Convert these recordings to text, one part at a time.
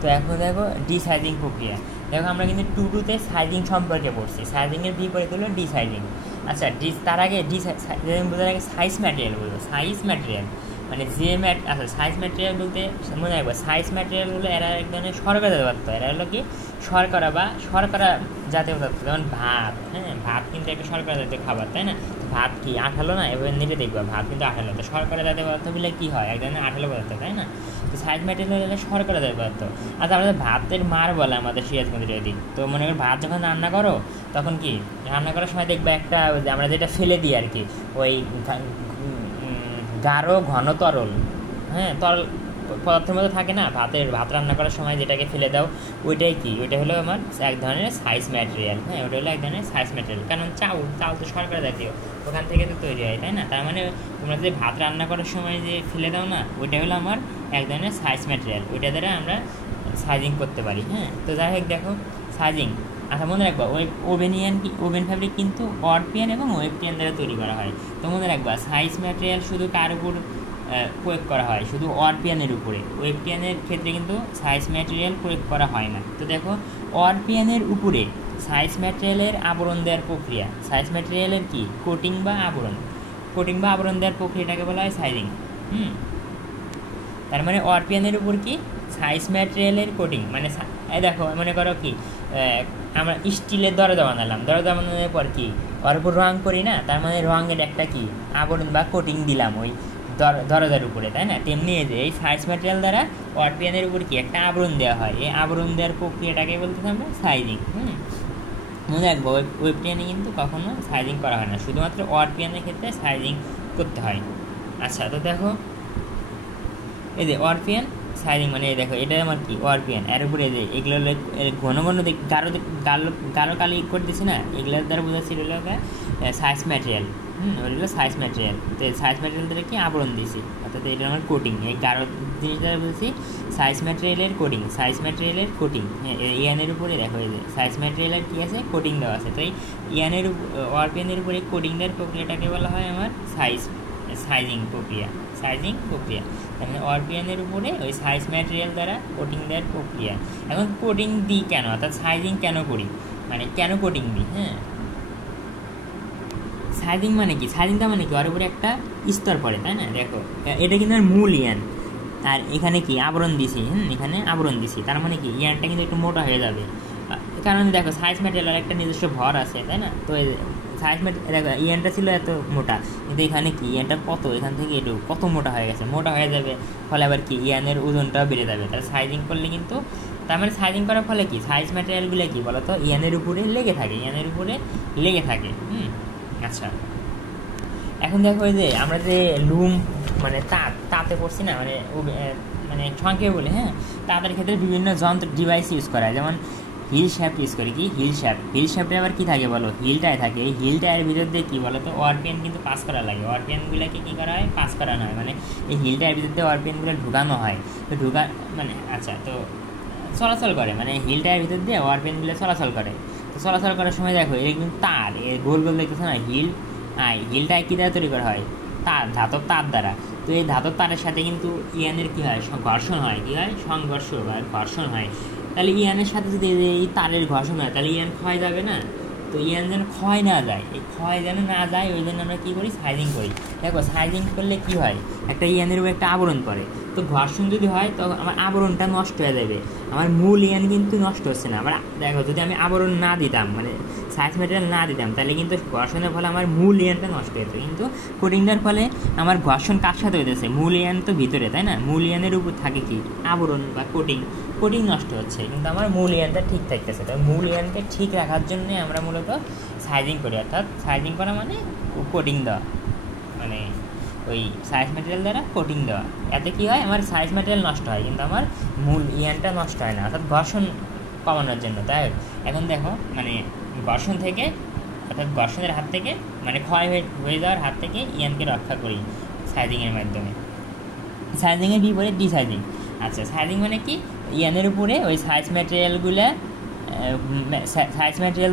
তো এখন দেখো ডিসাইজিং প্রক্রিয়া। দেখো আমরা কিন্তু 2 সাইজিং সম্পর্কে পড়ছি, সাইজিংয়ের বিপরীত হলো ডিসাইজিং। আচ্ছা তার আগে বোঝার আগে সাইজ ম্যাটেরিয়াল বলবো। সাইজ ম্যাটেরিয়াল মানে আচ্ছা সাইজ ম্যাটেরিয়াল বলতে মনে রাখবো, সাইজ ম্যাটেরিয়ালগুলো এরা এক ধরনের শর্করা জাতীয় পদার্থ। এরা হলো কি শর্করা বা শর্করা জাতীয় পদার্থ। যেমন ভাত, হ্যাঁ ভাত কিন্তু একটা শর্করা জাতীয় খাবার, তাই না? ভাত কি আঠালো না? এবার নিচে দেখবো ভাত কিন্তু আঠালো। তো শর্করা জাতীয় পদার্থগুলো কী হয়? এক ধরনের আঠালো পদার্থ, তাই না? তো সাইজ ম্যাটেরিয়াল হলে শর্করা জাতীয় পদার্থ। আচ্ছা আমাদের ভাতের মার বলে আমাদের সিরাজগঞ্জের ওই দিক। তো মনে করো ভাত যখন রান্না করো তখন কি রান্না করার সময় দেখবা একটা আমরা যেটা ফেলে দিই আর কি, ওই গাঢ় ঘন তরল, হ্যাঁ তরল পদার্থের মধ্যে থাকে না ভাত রান্না করার সময় যেটাকে ফেলে দাও, ওইটাই কি? ওইটা হলো আমার এক ধরনের সাইজ ম্যাটেরিয়াল। হ্যাঁ ওটা হলো এক ধরনের সাইজ ম্যাটেরিয়াল, কারণ চাউল তো শর্করা জাতীয়, ওখান থেকে তো তৈরি হয়, তাই না? তার মানে তোমরা যে ভাত রান্না করার সময় যে ফেলে দাও না, ওইটা হলো আমার এক ধরনের সাইজ ম্যাটেরিয়াল। ওইটা দ্বারা আমরা সাইজিং করতে পারি। হ্যাঁ তো যাই হোক দেখো সাইজিং। আচ্ছা মনে রাখবা ওভেন ফ্যাব্রিক কিন্তু অরপিয়ান এবং ওয়েবটিয়ান দ্বারা তৈরি করা হয়। তো মনে রাখবা সাইজ ম্যাটেরিয়াল শুধু কার উপর প্রয়োগ করা হয়? শুধু অরপিয়ানের উপরে। ওয়েবটিয়ানের ক্ষেত্রে কিন্তু সাইজ ম্যাটেরিয়াল প্রয়োগ করা হয় না। তো দেখো অরপিয়ানের উপরে সাইজ ম্যাটেরিয়ালের আবরণ দেওয়ার প্রক্রিয়া, সাইজ ম্যাটেরিয়ালের কি কোটিং বা আবরণ দেওয়ার প্রক্রিয়াটাকে বলা হয় সাইজিং। তার মানে অরপিয়ানের উপর কি সাইজ ম্যাটেরিয়ালের কোটিং, মানে দেখো মনে করো কি আমরা স্টিলের দরজা বানানোর পর কি ওর উপর রং করি না? তার মানে রঙের একটা কি আবরণ বা কোটিং দিলাম ওই দরজার উপরে, তাই না? তেমনি এই সাইজ ম্যাটেরিয়াল দ্বারা অরপিয়ানের উপর কি একটা আবরণ দেওয়া হয়। এই আবরণ দেওয়ার প্রক্রিয়াটাকে বলতে আমরা সাইজিং। মনে রাখবো ওয়েবটিয়ানে কিন্তু কখনো সাইজিং করা হয় না, শুধুমাত্র অরপিয়ানের ক্ষেত্রে সাইজিং করতে হয়। আচ্ছা তো দেখো এই যে অরপিয়ান সাইজিং মানে দেখো এটা আমার কি অরপিয়ান, এর উপরে যে এগুলো ঘন গাঢ় কালি করে দিচ্ছি না, এগুলোর দ্বারা বোঝাচ্ছি এগুলো সাইজ ম্যাটেরিয়াল। ওইগুলো সাইজ ম্যাটেরিয়াল। তো এই সাইজ ম্যাটেরিয়াল দ্বারা কি আবরণ দিয়েছি, অর্থাৎ এটা আমার কোটিং। এই গাঢ় জিনিস দ্বারা বলছি সাইজ ম্যাটেরিয়ালের কোটিং। হ্যাঁ ইয়ানের উপরে দেখো এই যে সাইজ ম্যাটেরিয়ালের কী আছে কোটিং দেওয়া আছে। তো এই অরপিয়ানের উপরে কোটিং দেওয়ার প্রক্রিয়াটাকে বলা হয় আমার সাইজিং প্রক্রিয়া। তার মানে অরপিয়ানের উপরে ওই সাইজ ম্যাটেরিয়াল দ্বারা কোটিং দেওয়ার প্রক্রিয়া। এখন কোটিং দিই কেন, অর্থাৎ সাইজিং কেন করি, মানে কেন কোটিং দিই? হ্যাঁ সাইজিং মানে কি? সাইজিংটা মানে কি ওর উপরে একটা স্তর পড়ে, তাই না? দেখো এটা কিন্তু আর মূল ইয়ান, আর এখানে কি আবরণ দিছি, এখানে আবরণ দিছি, তার মানে কি ইয়ানটা কিন্তু একটু মোটা হয়ে যাবে। কারণ দেখো সাইজ ম্যাটেরিয়ালের একটা নিজস্ব ভর আছে, তাই না? তো সাইজ ম্যাটেরিয়াল দেখো ইয়ানটা ছিল এত মোটা, কিন্তু এখানে কি ইয়ানটা কত এখান থেকে একটু কত মোটা হয়ে গেছে, মোটা হয়ে যাবে, ফলে আবার কি ইয়ানের ওজনটাও বেড়ে যাবে। তাহলে সাইজিং করলে কিন্তু তার মানে সাইজিং করার ফলে কি সাইজ ম্যাটেরিয়ালগুলো কি বলতো ইয়ানের উপরে লেগে থাকে। আচ্ছা এখন দেখো এই যে আমরা যে লুম মানে তাতে পড়ছি না, মানে সংক্ষেপে বলে, হ্যাঁ তাদের ক্ষেত্রে বিভিন্ন যন্ত্র ডিভাইস ইউজ করা হয়। যেমন হিল শ্যাফট ইউজ করি। কি হিল শ্যাফটে আবার কী থাকে বলো? হিলটায় থাকে। এই হিলটায়ের ভিতর দিয়ে কী বলো তো অরপিয়ান কিন্তু পাস করা লাগে। অরপিয়ানগুলোকে কী করা হয়? পাস করানো হয়, মানে এই হিলটায়ের ভিতর দিয়ে অরপিয়ানগুলো ঢুকানো হয়। তো মানে আচ্ছা তো চলাচল করে, মানে হিলটায়ের ভিতর দিয়ে অরপিয়ানগুলো চলাচল করে। তো চলাচল করার সময় দেখো এর কিন্তু তার গোল দেখতেছে না, হিলটায় কী দ্বারা তৈরি করা হয়? ধাতব তার দ্বারা। তো এই ধাতব তারের সাথে কিন্তু ইয়ানের কী হয়? ঘর্ষণ হয়। কী হয়? সংঘর্ষ বা ঘর্ষণ হয়। তাহলে ইয়ানের সাথে যদি এই তারের ঘর্ষণ হয় তাহলে ইয়ান ক্ষয় যাবে না? তো ইয়ান যেন ক্ষয় না যায়, এই ক্ষয় যেন না যায় ওই জন্য আমরা কী করি? সাইজিং করি। দেখো সাইজিং করলে কী হয়? একটা ইয়ানের উপর একটা আবরণ পড়ে। তো ঘর্ষণ যদি হয় তো আমার আবরণটা নষ্ট হয়ে যাবে, আমার মূল ইয়ান কিন্তু নষ্ট হচ্ছে না। আবার দেখো যদি আমি আবরণ না দিতাম, মানে সাইজ ম্যাটেরিয়াল না দিতাম, তাহলে কিন্তু ঘর্ষণের ফলে আমার মূল ইয়ানটা নষ্ট হতো। কিন্তু কোটিংটার ফলে আমার ঘর্ষণ কার সাথে হইতেছে? মূল ইয়ান তো ভিতরে, তাই না? মূল ইয়ানের উপর থাকে কি আবরণ বা কোটিং নষ্ট হচ্ছে, কিন্তু আমার মূল ইয়ানটা ঠিক থাকতেছে। তো মূল ইয়ানকে ঠিক রাখার জন্যে আমরা মূলত সাইজিং করি, অর্থাৎ সাইজিং করা মানে কোটিং দেওয়া, মানে ওই সাইজ ম্যাটেরিয়াল দ্বারা কোটিং দেওয়া। এতে কী হয়? আমার সাইজ ম্যাটেরিয়াল নষ্ট হয় কিন্তু আমার মূল ইয়ানটা নষ্ট হয় না, অর্থাৎ ঘর্ষণ কমানোর জন্য। তাই এখন দেখো মানে ঘর্ষণ থেকে, অর্থাৎ ঘর্ষণের হাত থেকে, মানে ক্ষয় হয়ে যাওয়ার হাত থেকে ইয়ানকে রক্ষা করি সাইজিংয়ের মাধ্যমে। সাইজিংয়ের বিপরীত ডিসাইজিং। আচ্ছা সাইজিং মানে কি? ইয়ানের উপরে ওই সাইজ ম্যাটেরিয়াল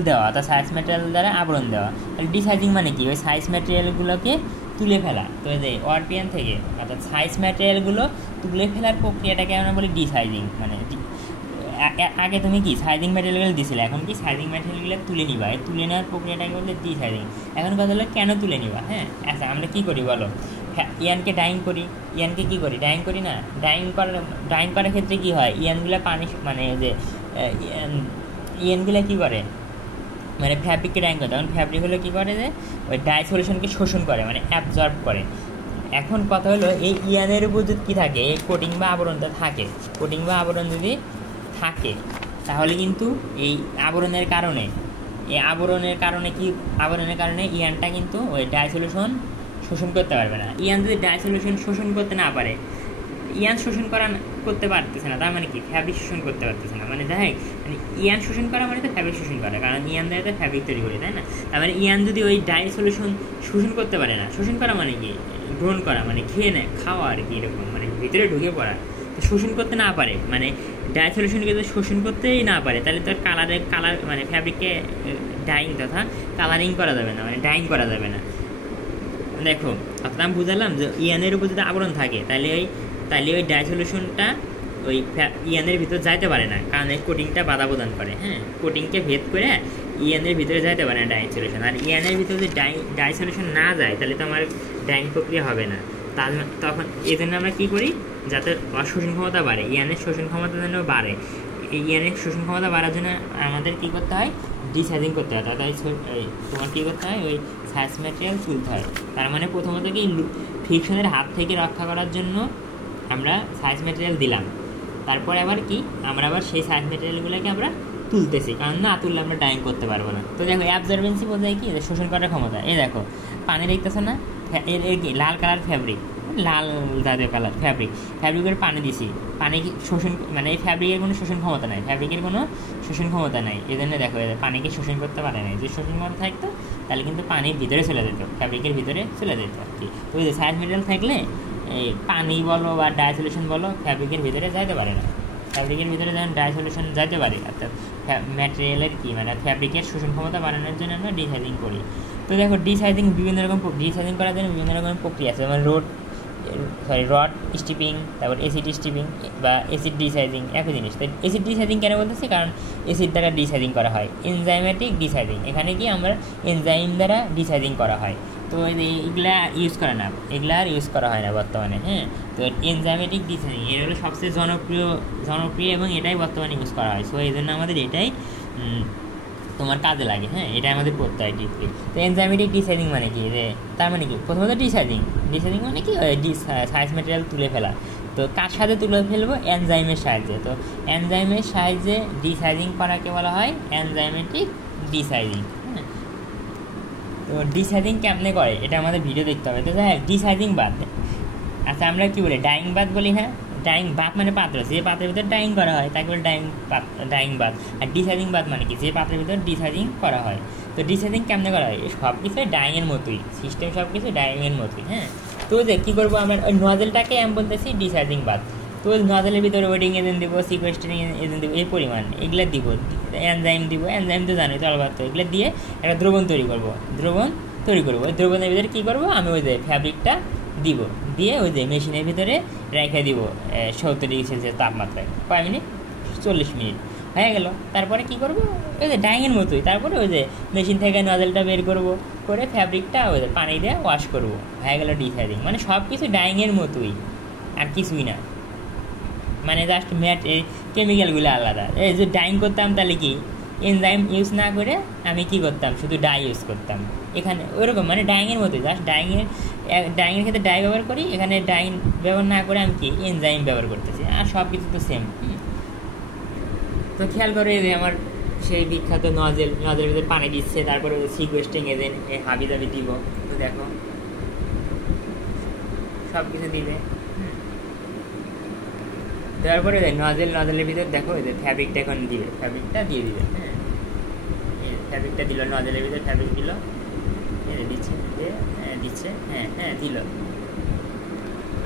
দেওয়া, অর্থাৎ সাইজ ম্যাটেরিয়াল দ্বারা আবরণ দেওয়া। ডিসাইজিং মানে কি? ওই সাইজ ম্যাটেরিয়ালগুলোকে তুলে ফেলা। তো এই যে অরপিয়ান থেকে অর্থাৎ সাইজ ম্যাটেরিয়ালগুলো তুলে ফেলার প্রক্রিয়াটাকে আমরা বলি ডিসাইজিং। মানে আগে তুমি কি সাইজিং ম্যাটেরিয়ালগুলো দিছিলে, এখন কি সাইজিং ম্যাটেরিয়ালগুলো তুলে নিবা, এই তুলে নেওয়ার প্রক্রিয়াটাকে বলতে ডি সাইজিং। এখন কথা হলো কেন তুলে নিবা, হ্যাঁ আচ্ছা আমরা কী করি বলো, ইয়ানকে ডাইং করি, ইয়ানকে কী করি ডাইং করি না, ডাইং করার ক্ষেত্রে কী হয়, ইয়ানগুলো পানি মানে যে ইয়ানগুলো কী করে মানে ফ্যাব্রিককে ডাইং করে, তখন ফ্যাব্রিক হলো কী করে যে ওই ডাই সলিউশনকে শোষণ করে মানে অ্যাবজর্ব করে। এখন কথা হলো এই ইয়ানের উপর যদি কী থাকে, এই কোটিং বা আবরণটা থাকে, কোটিং বা আবরণ যদি থাকে তাহলে কিন্তু এই আবরণের কারণে ইয়ানটা কিন্তু ওই ডাই সলিউশন শোষণ করতে পারবে না। ইয়ান যদি ডাই সলিউশন শোষণ করতে না পারে, ইয়ান শোষণ করতে পারতেছে না, তার মানে কি ফ্যাব্রিক শোষণ করতে পারতেছে না, মানে দেখ মানে ইয়ান শোষণ করা মানে তো ফ্যাব্রিক শোষণ করা, কারণ ইয়ান দ্বারা তো ফ্যাব্রিক তৈরি করি, তাই না? তার মানে ইয়ান যদি ওই ডাই সলিউশন শোষণ করতে পারে না, শোষণ করা মানে কি গ্রহণ করা মানে খেয়ে নেয়, খাওয়া আর কি, এরকম মানে ভিতরে ঢুকে পড়া, শোষণ করতে না পারে মানে ডাই সলিউশনকে যদি শোষণ করতেই না পারে তাহলে তার কালার মানে ফ্যাব্রিককে ডাইং তথা কালারিং করা যাবে না, মানে ডাইং করা যাবে না। দেখো অর্থাৎ আমি বুঝালাম যে ইয়ানের উপর যদি আবরণ থাকে তাহলে ওই ডাই সলিউশনটা ওই ইয়ানের ভিতর যাইতে পারে না, কারণ এই কোটিংটা বাধা প্রদান করে, হ্যাঁ কোটিংকে ভেদ করে ইয়ানের ভিতরে যাইতে পারে না ডাই সলিউশন। আর ইয়ানের ভিতরে যদি ডাই সলিউশন না যায় তাহলে তো আমার ডাইং প্রক্রিয়া হবে না। তখন এই জন্য আমরা কী করি, যাতে শোষণ ক্ষমতা বাড়ে, ইয়ানের শোষণ ক্ষমতা যেন বাড়ে, এই ইয়ানের শোষণ ক্ষমতা বাড়ার জন্য আমাদের কী করতে হয়, ডিসাইজিং করতে হয়। তাই তোমার কী করতে হয়, ওই সাইজ ম্যাটেরিয়াল তুলতে হয়। তার মানে প্রথমত কি ফ্রিকশনের হাত থেকে রক্ষা করার জন্য আমরা সাইজ ম্যাটেরিয়াল দিলাম, তারপর আবার কি আমরা আবার সেই সাইজ ম্যাটেরিয়ালগুলোকে আমরা তুলতেছি, কারণ না তুললে আমরা ডাইং করতে পারবো না। তো দেখো অ্যাবজর্বেন্সি বোঝায় কি, শোষণ করার ক্ষমতা। এই দেখো পানি দেখতেছে না, এর কি লাল কালার ফ্যাব্রিক, লাল জাতীয় কালার ফ্যাব্রিকের পানি দিছি, পানি কি শোষণ মানে এই ফ্যাব্রিকের কোনো শোষণ ক্ষমতা নাই, এই জন্য দেখো পানিকে শোষণ করতে পারে না। যে শোষণ ক্ষমতা থাকতো তাহলে কিন্তু পানির ভিতরে চলে যেত, ফ্যাব্রিকের ভিতরে চলে যেত আর কি। তো ওই যে সাইজ মেটেরিয়াল থাকলে এই পানি বলো বা ডাই সলিউশন বলো ফ্যাব্রিকের ভিতরে যাইতে পারে না, ফ্যাব্রিকের ভিতরে যেন ডাই সলিউশন যাইতে পারে, অর্থাৎ ম্যাটেরিয়ালের কি মানে ফ্যাব্রিকের শোষণ ক্ষমতা বাড়ানোর জন্য আমরা ডিসাইজিং করি। তো দেখো ডিসাইজিং করার জন্য বিভিন্ন রকম প্রক্রিয়া আছে, যেমন রড স্টিপিং, তারপর অ্যাসিড স্টিপিং বা অ্যাসিড ডিসাইজিং, একই জিনিস। তো অ্যাসিড ডিসাইজিং কেন বলতেছি, কারণ অ্যাসিড দ্বারা ডিসাইজিং করা হয়। এনজাইমেটিক ডিসাইজিং, এখানে কি আমরা এনজাইম দ্বারা ডিসাইজিং করা হয়। তো এগুলা আর ইউজ করা হয় না বর্তমানে, হ্যাঁ। তো এনজাইমেটিক ডিসাইজিং এটা হলো সবচেয়ে জনপ্রিয় এবং এটাই বর্তমানে ইউজ করা হয়। সো এই জন্য আমাদের এটাই তোমার কাজে লাগে, হ্যাঁ, এটা আমাদের করতে হয় ডিপলি। তো এনজাইমেটিক ডিসাইজিং মানে কি, তার মানে কি প্রথমত ডিসাইজিং মানে কি সাইজ ম্যাটেরিয়াল তুলে ফেলা। তো কার সাথে তুলে ফেলবো, এনজাইমের সাহায্যে। তো এনজাইমের সাহায্যে ডিসাইজিং করাকে বলা হয় এনজাইমেটিক ডিসাইজিং। হ্যাঁ, তো ডিসাইজিং কেমনে করে এটা আমাদের ভিডিও দেখতে হবে। তো হ্যাঁ, ডিসাইজিং বাদ, আচ্ছা আমরা কী বলি ডাইং বাদ বলি, হ্যাঁ। ডাইং বাদ মানে পাত্র, যে পাত্রের ভিতরে ডাইং করা হয় তাকে বলে ডাইং বাদ। আর ডিসাইজিং বাদ মানে কি, যে পাত্রের ভিতরে ডিসাইজিং করা হয়। তো ডিসাইজিং কেমনে করা হয়, সব কিছু ডাইংয়ের মতোই, সিস্টেম সব কিছু ডাইংয়ের মতোই, হ্যাঁ। তো যে কী করবো আমরা, ওই নজেলটাকে আমি বলতেছি ডিসাইজিং বাদ। তো নজেলের ভিতরে ওয়েডিং এজেন্ট দিব, সিকোয়েস্টারিং এজেন্ট দিব, এই পরিমাণ এগুলো দিব, এনজাইম দিব, এনজাইম তো জানোই তো অলবাদ, তো এগুলো দিয়ে একটা দ্রবণ তৈরি করবো। ওই দ্রবণের ভিতরে কী করবো, আমি ওই যে ফ্যাব্রিকটা দিয়ে ওই যে মেশিনের ভিতরে রেখে দিব 70 ডিগ্রি সেলসিয়াস তাপমাত্রায়, কয় মিনিট, 40 মিনিট হয়ে গেল। তারপরে কি করব, ওই যে ডাইংয়ের মতোই, তারপরে ওই যে মেশিন থেকে নজেলটা বের করে ফ্যাব্রিকটা ওই যে পানি দিয়ে ওয়াশ করবো, হয়ে গেল ডিসাইজিং। মানে সব কিছু ডাইংয়ের মতোই, আর কিছুই না, মানে জাস্ট কেমিক্যালগুলো আলাদা। এই যে ডাইং করতাম তাহলে কি এনজাইম ইউজ না করে আমি কি করতাম, শুধু ডাই ইউজ করতাম। এখানে ওইরকম মানে ডাইংয়ের মতোই, জাস্ট ডাইংয়ের ক্ষেত্রে ডাই ব্যবহার করি, এখানে ডাইং ব্যবহার না করে আমি কি এনজাইম ব্যবহার করতেছি, আর সব কিছু তো সেম। তো খেয়াল করে যে আমার সেই বিখ্যাত নজেলের ভিতরে পানি দিচ্ছে, তারপরে সিকোয়েস্টিং এজেন্ট হাবি দাবি দিব। তো দেখো সব কিছু দিবে, দেওয়ার পরে নজেলের ভিতরে দেখো যে ফ্যাব্রিকটা এখন দিবে, ফ্যাব্রিকটা দিয়ে দিবে, হ্যাঁ। ফ্যাব্রিকটা দিল, নজেলের ভিতরে ফ্যাব্রিক দিল, দিচ্ছে, হ্যাঁ দিল।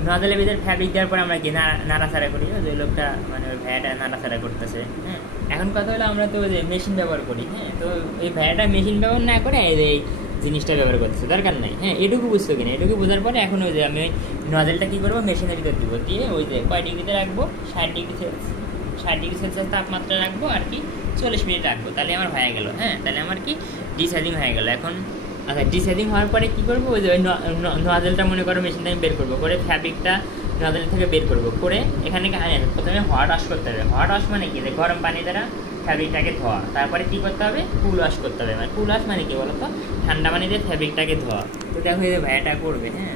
নজেলের ভিতরে ফ্যাব্রিক দেওয়ার পরে আমরা কি নাড়াচাড়া করি, ওই লোকটা মানে ওই ভাইয়াটা নাড়াচাড়া করতেছে, হ্যাঁ। এখন কথা হলো আমরা তো ওই যে মেশিন ব্যবহার করি, হ্যাঁ। তো এই ভাইয়াটা মেশিন ব্যবহার না করে এই জিনিসটা ব্যবহার করতেছে, দরকার নাই, হ্যাঁ। এটুকু বুঝতো কিনা, এটুকু বোঝার পরে এখন ওই যে আমি ওই নজেলটা কী করবো, মেশিনের ভিতর দিব, দিয়ে ওই যে কয় ডিগ্রিতে রাখবো, 60 60°C তাপমাত্রা রাখবো আর কি 40 মিনিট রাখবো, তাহলে আমার হয়ে গেল। হ্যাঁ, তাহলে আমার কি ডিসাইডিং হয়ে গেল। এখন আচ্ছা, ডিসাইডিং হওয়ার পরে কী করবো, ওই যে ওই নজেলটা মনে করো মেশিন থেকে বের করবো, করে ফ্যাব্রিকটা নজেল থেকে বের করবো, করে এখানে প্রথমে হট ওয়াশ করতে হবে। হট ওয়াশ মানে কি, গরম পানি দ্বারা ফ্যাব্রিকটাকে ধোয়া। তারপরে কী করতে হবে, কুল ওয়াশ করতে হবে। মানে কুল ওয়াশ মানে কি বলো তো, ঠান্ডা পানি দিয়ে ফ্যাব্রিকটাকে ধোয়া। তো দেখো এই যে ভাইয়াটা করবে। হ্যাঁ,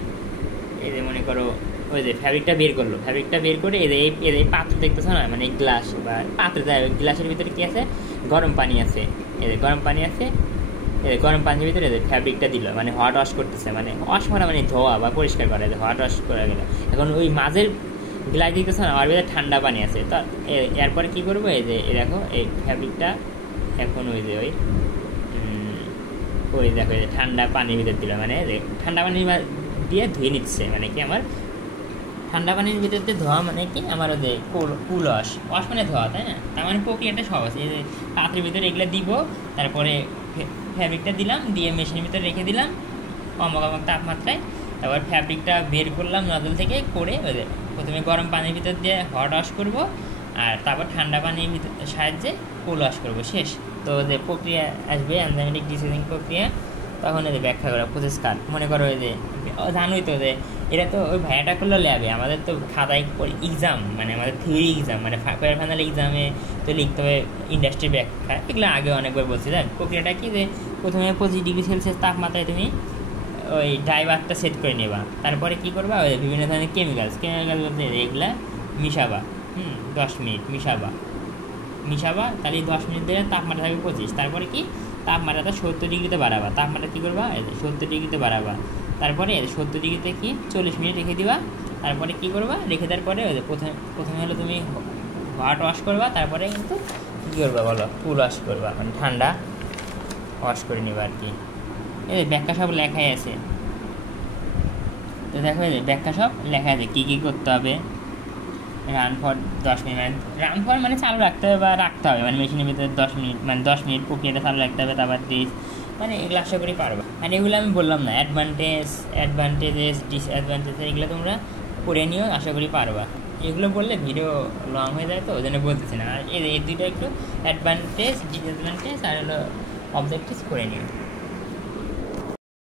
এই যে মনে করো ওই যে ফ্যাব্রিকটা বের করলো, ফ্যাব্রিকটা বের করে এই যে এই পাত্র দেখতেছো না, মানে এই গ্লাস বা পাত্র, গ্লাসের ভিতরে কী আছে, গরম পানি আছে। এই যে গরম পানি আছে, এই গরম পানির ভিতরে ফ্যাব্রিকটা দিল, মানে হট ওয়াশ করতেছে। মানে ওয়াশ করা মানে ধোয়া বা পরিষ্কার করা, হট ওয়াশ করা গেল। এখন ওই মাঝের গ্লাস দিতেছে না, ওর ভিতরে ঠান্ডা পানি আছে। তো এরপরে কী করবো, এই যে দেখো এই ফ্যাব্রিকটা এখন ওই যে ওই দেখো এই যে ঠান্ডা পানির ভিতর দিল, মানে ঠান্ডা পানি দিয়ে ধুয়ে নিচ্ছে। মানে কি আমার ঠান্ডা পানির ভিতরে ধোয়া মানে কি আমার ওই যে কুল ওয়াশ, ওয়াশ মানে ধোয়া, তাই না? তার মানে প্রক্রিয়াটা সহজ। এই যে পাত্রের ভিতরে এগুলো দিব, তারপরে ফ্যাব্রিকটা দিলাম, দিয়ে মেশিনের ভিতরে রেখে দিলাম কমক তাপমাত্রায়। তারপর ফ্যাব্রিকটা বের করলাম নজল থেকে, করে ওই যে প্রথমে গরম পানির ভিতর দিয়ে হট ওয়াশ করবো, আর তারপর ঠান্ডা পানির সাহায্যে কুল ওয়াশ করবো। শেষ। তো যে প্রক্রিয়া আসবে এনজাইমেটিক ডিসাইডিং প্রক্রিয়া, তখন ওই যে ব্যাখ্যা করা প্রসেস কাট। মনে করো ওই যে জানোই তো যে এটা তো ওই ভাইয়াটা করলেও ল্যাবে, আমাদের তো খাতায় এক্সাম, মানে আমাদের থিওরি এক্সাম, মানে ফাইনাল এক্সামে তো লিখতে হবে ইন্ডাস্ট্রি ব্যাখ্যা। এগুলো আগে অনেকবার বলছি। দেখ প্রক্রিয়াটা কি, যে প্রথমে 25°C তাপমাত্রায় তুমি ওই ড্রাইভারটা সেট করে নেবা। তারপরে কী করবা, ওই বিভিন্ন ধরনের কেমিক্যালস বলতে এগুলা মিশাবা। 10 মিনিট মিশাবা, তাহলে 10 মিনিট ধরে তাপমাত্রা থাকবে 25। তারপরে কি তাপমাত্রাটা 70°তে বাড়াবা। তাপমাত্রা কী করবা, 70°তে বাড়াবা। তারপরে 70°তে কি 40 মিনিট রেখে দিবা। তারপরে কী করবা, রেখে দেওয়ার পরে ওই যে প্রথমে হলো তুমি হট ওয়াশ করবা, তারপরে কিন্তু কী করবা বলো, কুল ওয়াশ করবা, মানে ঠান্ডা ওয়াশ করে নিবা আর কি। এই ব্যাখ্যা সব লেখাই আছে। তো দেখো এই যে ব্যাখ্যা সব লেখা আছে, কী কী করতে হবে। Run for 10 minute, run for মানে চালু রাখতে হবে বা রাখতে হবে, মানে মেশিনের ভিতরে 10 মিনিট, মানে 10 মিনিট প্রক্রিয়াটা চালু রাখতে হবে। তারপর মানে এগুলো আশা করি পারবা। আর এগুলো আমি বললাম না, অ্যাডভান্টেজেস ডিসঅ্যাডভান্টেজেস, এগুলো তোমরা পড়ে নিও, আশা করি পারবা। এগুলো বললে ভিডিও লং হয়ে যায়, তো ওই জন্য বলতেছি না। আর এই দুটো একটু অ্যাডভান্টেজ ডিসঅ্যাডভান্টেজ আর হলো অবজেক্টিভস করে নিও।